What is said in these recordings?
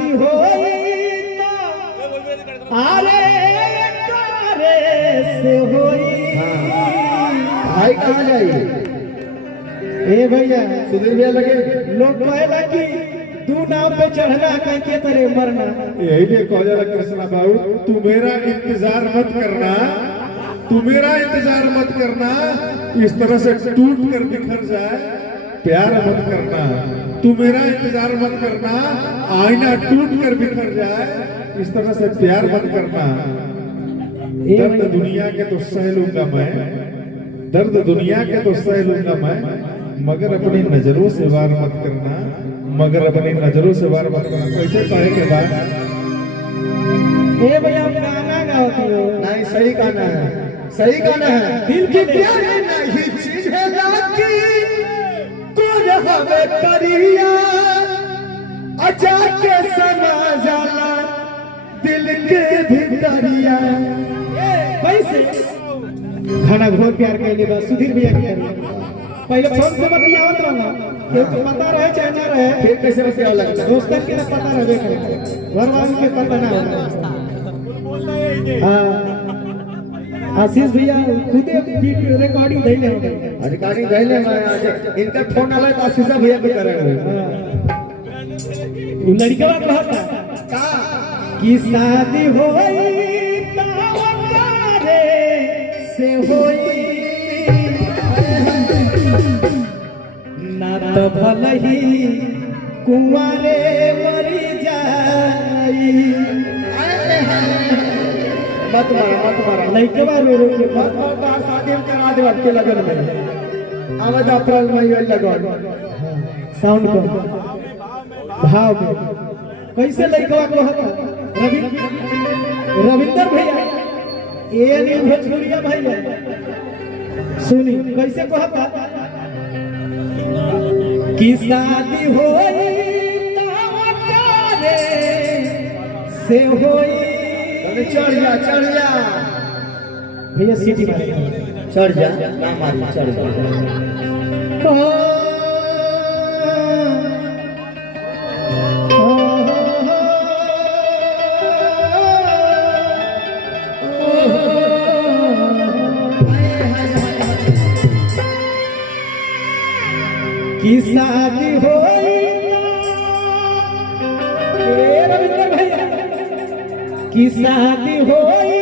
शादी होई अरे करे से होई। भाई कहाँ जाइए? ए भैया सुधीर भैया लगे लोग कहेला कि तू नाव पे चढ़ना कहीं के तरह मरना। यही लिए कहा जाला कृष्णा बाबू, तू मेरा इंतजार मत करना, तू मेरा इंतजार मत करना, इस तरह से टूट कर बिखर जाए प्यार मत करना। तू मेरा इंतजार मत करना, आईना टूट कर बिखर जाए इस तरह से प्यार मत करना। दर्द दुनिया के तो सह लूंगा मैं, दर्द दुनिया के तो सह लूंगा मैं, मगर अपनी नजरों से वार मत करना, मगर अपनी नजरों से वार मत करना। कैसे कहे के बाद ए भैया आप गाना गाते हो? नहीं, सही गाना है, सही गाना है। दिल के प्यार नहीं चीज है लागी को रहवे करिया, अचा के समा जाला दिल के भीतरिया। कैसे खाना घोर प्यार कैले बा सुधीर भैया के करिए। पहले फोन से बतियावत रहना, क्योंकि पता रहे चाहे ना रहे, फिर कैसे बतिया लगता? दोस्तन के ना पता रहे, घर वालों के पता ना होता। हाँ आशीष भैया खुदे रिकॉर्डिंग धैले हो गए, अधिकारी धैले मैं आज इनका फोन आला तो आशीष भैया पे करेंगे। वो लड़का कहता का कि शादी होई तावकारे से होई ना तो भलही कुंवारे मरी जाई। मत मारा लड़का रो रो के मत मारा, शादी में करा दे आपके लगन में। आवाज अप्रैल में ही लगन साउंड को भाव में कैसे लड़का कहता रविंदर भैया ये नहीं भोजपुरिया भैया सुनी कैसे कहता कि शादी होई तावकारे से होई। चढ़ जा भैया सीटी मारे चढ़ जा, ना मारी, चढ़ जा। की शादी होई रविंदर भैया की शादी होई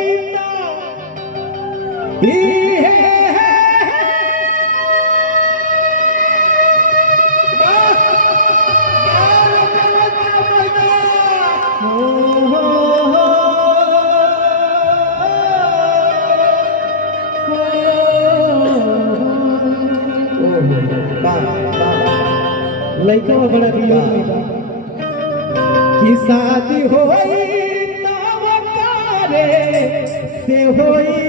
लड़का बड़ा वियोग में बा कि शादी होई तावकारे से होई।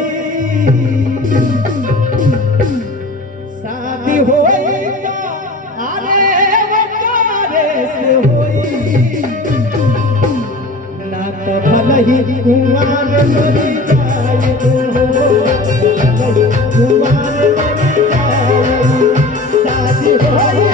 शादी होई तावकारे से होई ना तो भलही कुंवार मरी जाए कुंवार मरी जाए। शादी होई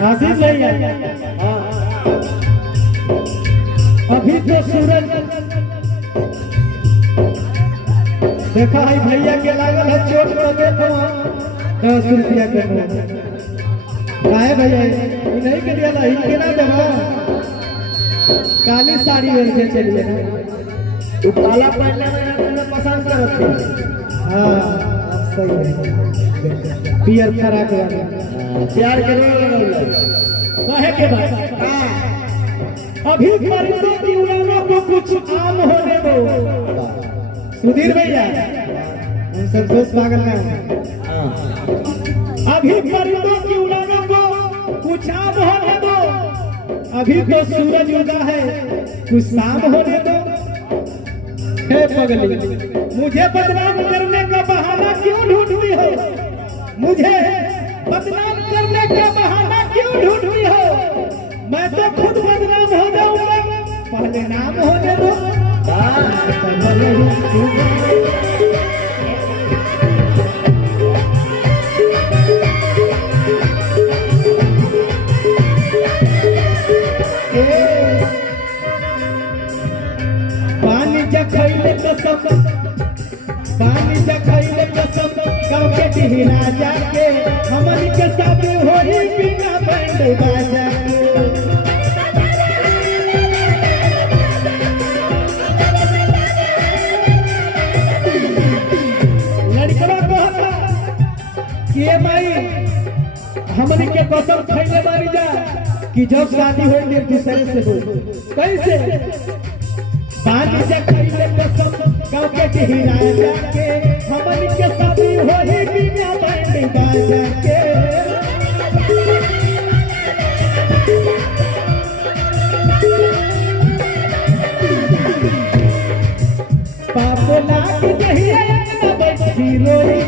आशीष भैया अभी तो सूरज देखा है भैया के लागल है चोट तो देखो 10 रुपया के काहे भैया नहीं के दिया इनके ना देवा काली साड़ी में के चलिए तू काला पहनले में पसंद कर रखे। हाँ सही है, पियर फराक वाला प्यार करो कहे के बाद अभी परिंदों की उड़ानों को कुछ आम होने दो। सुधीर भैया हम संतोष पागल ना अभी परिंदों की उड़ानों को कुछ आम होने दो। अभी तो सूरज उगा है कुछ शाम होने दो। हे पगली मुझे बदनाम करने का बहाना क्यों ढूंढती हो? मुझे बदनाम करने का बहाना क्यों ढूंढती हो? मैं तो खुद बदनाम हो जाऊंगा, पहले नाम होने दो। पानी जखैले कसम, पानी जखैले कसम, गाँव के टिही राजा के हमन के साथ होई बिना बैंड बाजा के। के भाई हमन के कसम खैले मारी जा कि जब शादी हो एक दूसरे से हो। कैसे पानी से खैले कसम, गाँव के टिही राजा के हमन के शादी हो बिना बैंड बाजा के। पापो लाग जहिया न बैठी रोई।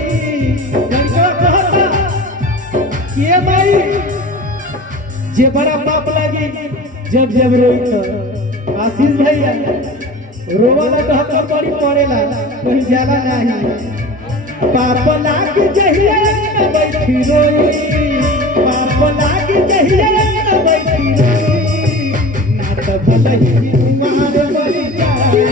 ये भाई जे बड़ा पाप लगी जब जब रोई तो आशीष भैया रोवाला कहता बड़ी पड़ेला कहीं जाला नहीं। पाप लाग जहिया न बैठी रोई, पाप लाग जहिया न बैठी रोई, ना तो भलही तुम्हारे बड़ी जाए।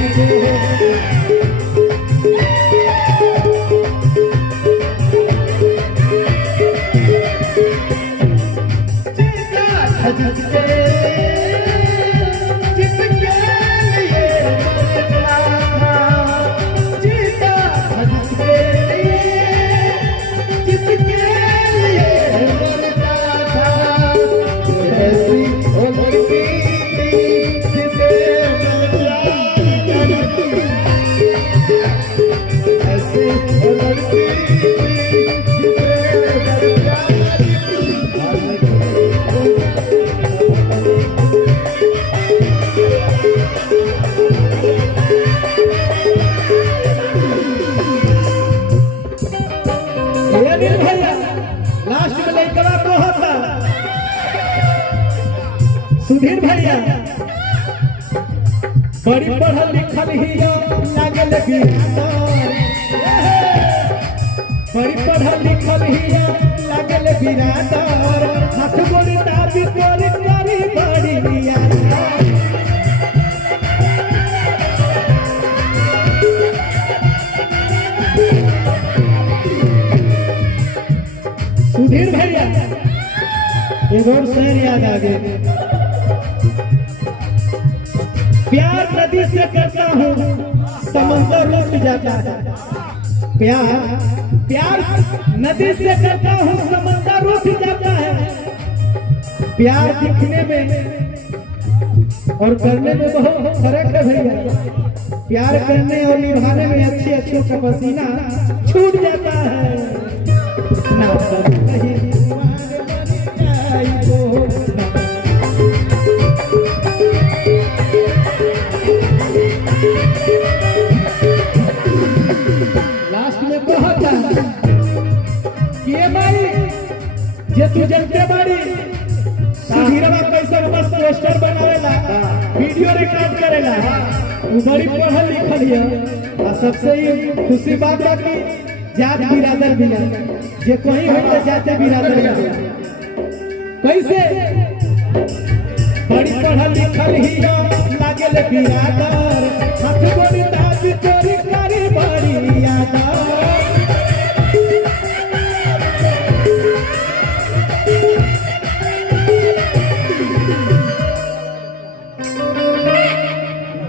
सुधीर भैया बड़ी पढ़ल लिखल ही लागल बिरादर, बड़ी पढ़ल लिखल ही लागल बिरादर, हाथ गोड़ी दाबी कर करी बड़ी बियादर। सुधीर भैया एक और शहर याद आ गए। प्यार नदी से करता हूँ समंदर रुक जाता है। प्यार नदी से करता हूँ समंदर रुक जाता है। प्यार दिखने में और करने में बहुत फर्क है भैया। प्यार करने और निभाने में अच्छे अच्छे का पसीना छूट जाता है। ना लास्ट में कहता कि भाई जे तू जनते बाड़ी सुधीरवा कैसे मस्त पोस्टर बनावेला, वीडियो रिकॉर्ड करेला, वो बड़ी पढ़ल लिखल है। और सबसे ही खुशी बात है कि जात बिरादर भी है, जे कोई हो तो जाते बिरादर है। कैसे बड़ी पढ़ल लिखल ही लागल बिरादर, हाथ गोड़ी दाबी चोरी करी बड़ी यादर।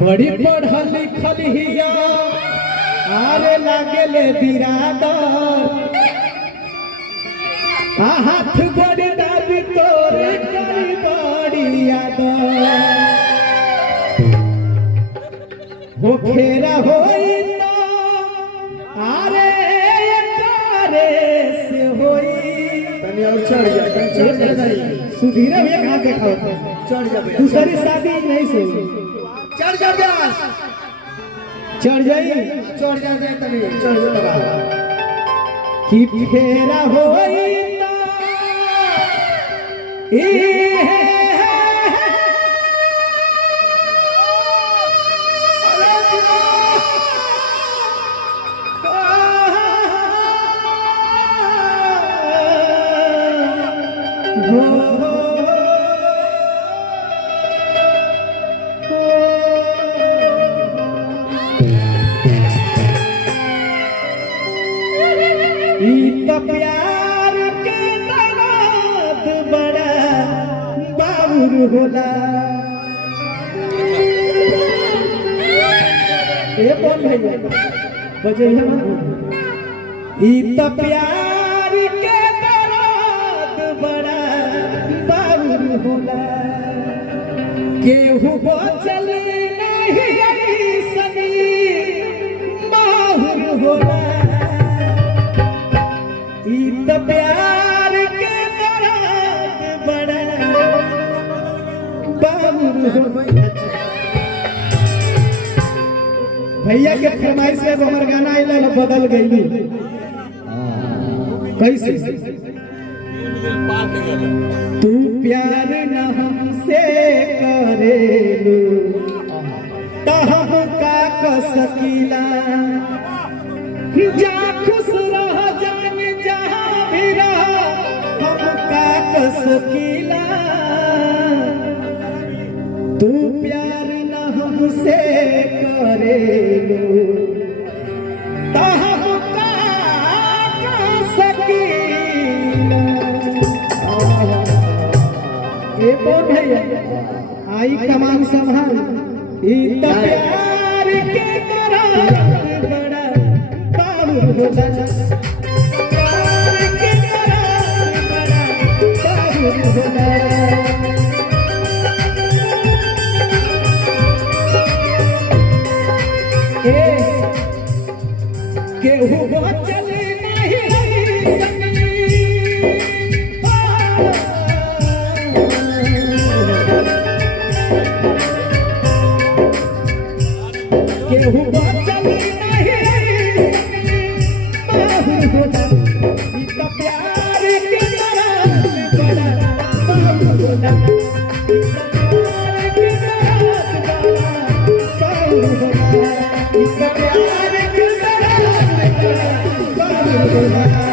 बड़ी पढ़ल लिखल हिया आरे लागेले बिरादर हाथ गोड़ दाबी तोरे करी बड़ी आदर हो फेरा होई तो आरे तारे से होई तनी और चढ़ जा, चढ़ जा, सुधीर भैया कहाँ देखा होता चढ़ जा भैया, दूसरी शादी नहीं से चढ़ जा व्यास, चढ़ जाई चढ़ जा दे तनी, चढ़ जा लगा कि फेरा होई तो प्यार के दर्द बड़ा बाबुर होला ए बोल भैया बजे ई तो प्यार के दर्द बड़ा बाबुर होला केहू बचल नहीं सनी माहुर होला तो प्यार के दर्द बड़ा बाबुर भैया के फरमाइश से हमार गाना आइला बदल गई कैसे तू प्यार न हमसे करेलू तो हम का कर सकीला जा खुश रह जान जहाँ भी रह हम का कर सकीला तू प्यार न हमसे करेलू तो हम का कर सकीला ए बोल भैया आई कमान संभाल ई तो प्यार के तरह बड़ा बाबुर होला प्यार के तरह बड़ा बाबुर होला केहू बचल नहीं केहू बचल नहीं बाबुर होला ई तो प्यार के दर्द बड़ा बाबुर होला प्यार के दर्द बड़ा बाबुर होला ई तो प्यार के दर्द बड़ा बाबुर होला